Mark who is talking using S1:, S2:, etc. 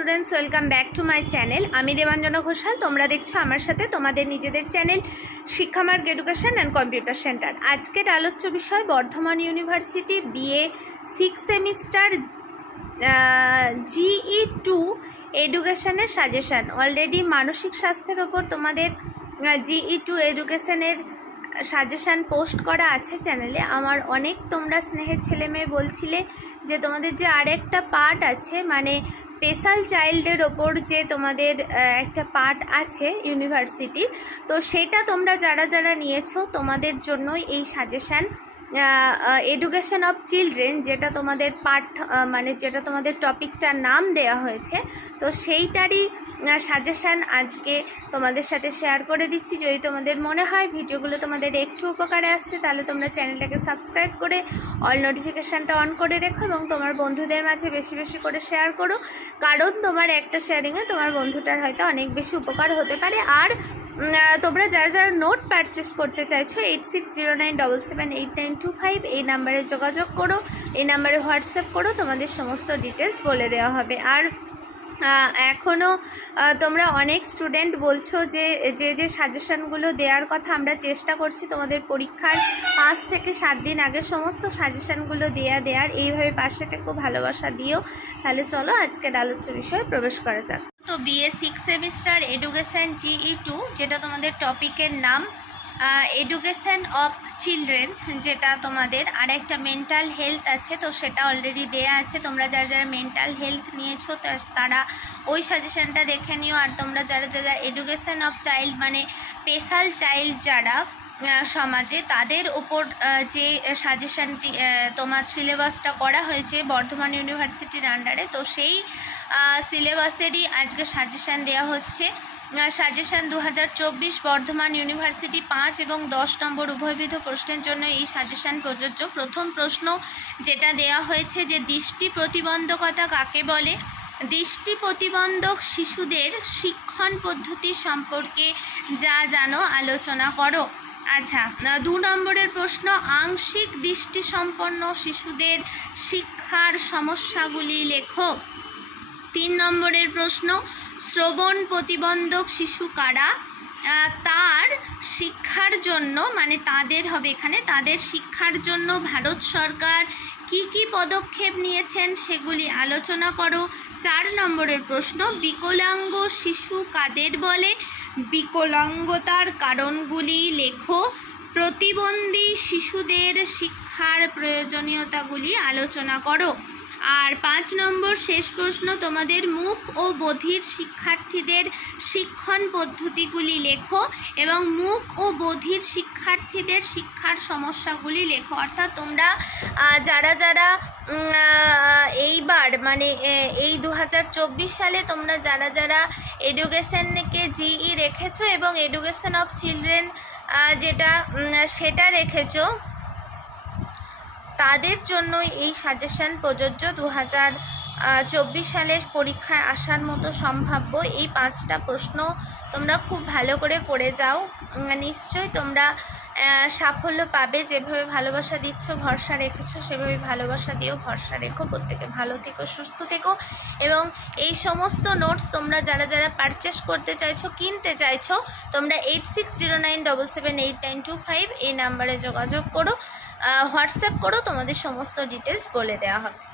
S1: Students, welcome back to my channel. আমি দেবাঞ্জনা ঘোষাল, তোমরা দেখছ আমার সাথে তোমাদের নিজেদের channel Shikshamarg education and computer centre. আজকের আলোচ্য বিষয়, Bardhaman university BA six semester GE two এডুকেশনের সাজেশান অলরেডি মানসিক স্বাস্থ্যের ওপর তোমাদের জিই টু এডুকেশনের সাজেশান পোস্ট করা আছে চ্যানেলে আমার অনেক তোমরা স্নেহের ছেলে মেয়ে বলছিলে যে তোমাদের যে আরেকটা পার্ট আছে মানে স্পেশাল চাইল্ডের ওপর যে তোমাদের একটা পার্ট আছে ইউনিভার্সিটির তো সেটা তোমরা যারা যারা নিয়েছো তোমাদের জন্যই এই সাজেশান। এডুকেশন অফ চিলড্রেন যেটা তোমাদের পাঠ মানে যেটা তোমাদের টপিকটার নাম দেয়া হয়েছে, তো সেইটারই সাজেশান আজকে তোমাদের সাথে শেয়ার করে দিচ্ছি। যদি তোমাদের মনে হয় ভিডিওগুলো তোমাদের একটু উপকারে আসছে, তাহলে তোমরা চ্যানেলটাকে সাবস্ক্রাইব করে অল নোটিফিকেশানটা অন করে রেখো এবং তোমার বন্ধুদের মাঝে বেশি বেশি করে শেয়ার করো। কারণ তোমার একটা শেয়ারিংয়ে তোমার বন্ধুটার হয়তো অনেক বেশি উপকার হতে পারে। আর তোমরা যারা যারা নোট পারচেস করতে চাইছো eight six zero nine double seven eight nine two five এই নাম্বারে যোগাযোগ করো, এই নাম্বারে হোয়াটসঅ্যাপ করো, তোমাদের সমস্ত ডিটেলস বলে দেওয়া হবে। আর এখনও তোমরা অনেক স্টুডেন্ট বলছো যে যে যে সাজেশনগুলো দেওয়ার কথা আমরা চেষ্টা করছি তোমাদের পরীক্ষার পাঁচ থেকে সাত দিন আগে সমস্ত সাজেশানগুলো দেয়া দেওয়ার এইভাবে পাশে থেকে ভালোবাসা দিও। তাহলে চলো আজকের আলোচ্য বিষয়ে প্রবেশ করা যাক। তো BA six semester education GE two যেটা তোমাদের টপিকের নাম এডুকেশন অফ চিলড্রেন যেটা তোমাদের আর একটা মেন্টাল হেলথ আছে, তো সেটা অলরেডি দেয়া আছে। তোমরা যারা যারা মেন্টাল হেলথ নিয়েছো তারা ওই সাজেশানটা দেখে নিও। আর তোমরা যারা যারা এডুকেশান অফ চাইল্ড মানে স্পেশাল চাইল্ড যারা সমাজে তাদের ওপর যে সাজেশানটি তোমার সিলেবাসটা করা হয়েছে বর্ধমান ইউনিভার্সিটির আন্ডারে তো সেই সিলেবাসেরই আজকে সাজেশান দেওয়া হচ্ছে। সাজেশান দু হাজার চব্বিশ বর্ধমান ইউনিভার্সিটি পাঁচ এবং দশ নম্বর উভয়বিধ প্রশ্নের জন্য এই সাজেশন প্রযোজ্য। প্রথম প্রশ্ন যেটা দেওয়া হয়েছে যে দৃষ্টি প্রতিবন্ধকতা কাকে বলে? দৃষ্টি প্রতিবন্ধক শিশুদের শিক্ষণ পদ্ধতি সম্পর্কে যা জানো আলোচনা করো। আচ্ছা দু নম্বরের প্রশ্ন, আংশিক দৃষ্টিসম্পন্ন শিশুদের শিক্ষার সমস্যাগুলি লেখো। তিন নম্বরের প্রশ্ন, শ্রবণ প্রতিবন্ধক শিশু কারা? তার শিক্ষার জন্য মানে তাদের হবে এখানে, তাদের শিক্ষার জন্য ভারত সরকার কি কি পদক্ষেপ নিয়েছেন সেগুলি আলোচনা করো। চার নম্বরের প্রশ্ন, বিকলাঙ্গ শিশু কাদের বলে? বিকলাঙ্গতার কারণগুলি লেখো। প্রতিবন্ধী শিশুদের শিক্ষার প্রয়োজনীয়তাগুলি আলোচনা করো। আর পাঁচ নম্বর শেষ প্রশ্ন, তোমাদের মুখ ও বধির শিক্ষার্থীদের শিক্ষণ পদ্ধতিগুলি লেখো এবং মুখ ও বধির শিক্ষার্থীদের শিক্ষার সমস্যাগুলি লেখো। অর্থাৎ তোমরা যারা যারা এইবার মানে এই দু হাজার চব্বিশ সালে তোমরা যারা যারা এডুকেশনকে জিই রেখেছো এবং এডুকেশন অফ চিলড্রেন যেটা সেটা রেখেছো তাদের জন্য এই সাজেশন প্রযোজ্য। দু হাজার চব্বিশ সালে পরীক্ষায় আসার মতো সম্ভাব্য এই পাঁচটা প্রশ্ন তোমরা খুব ভালো করে করে যাও। নিশ্চয়ই তোমরা সাফল্য পাবে। যেভাবে ভালোবাসা দিচ্ছ, ভরসা রেখেছো, সেভাবে ভালোবাসা দিও ভরসা রেখো। প্রত্যেকে ভালো থেকো, সুস্থ থেকো। এবং এই সমস্ত নোটস তোমরা যারা যারা পারচেস করতে চাইছো, কিনতে চাইছো, তোমরা eight six zero nine double seven eight nine two five এই নাম্বারে যোগাযোগ করো হোয়াটসঅ্যাপ করো। তোমাদের সমস্ত ডিটেলস বলে দেওয়া হবে।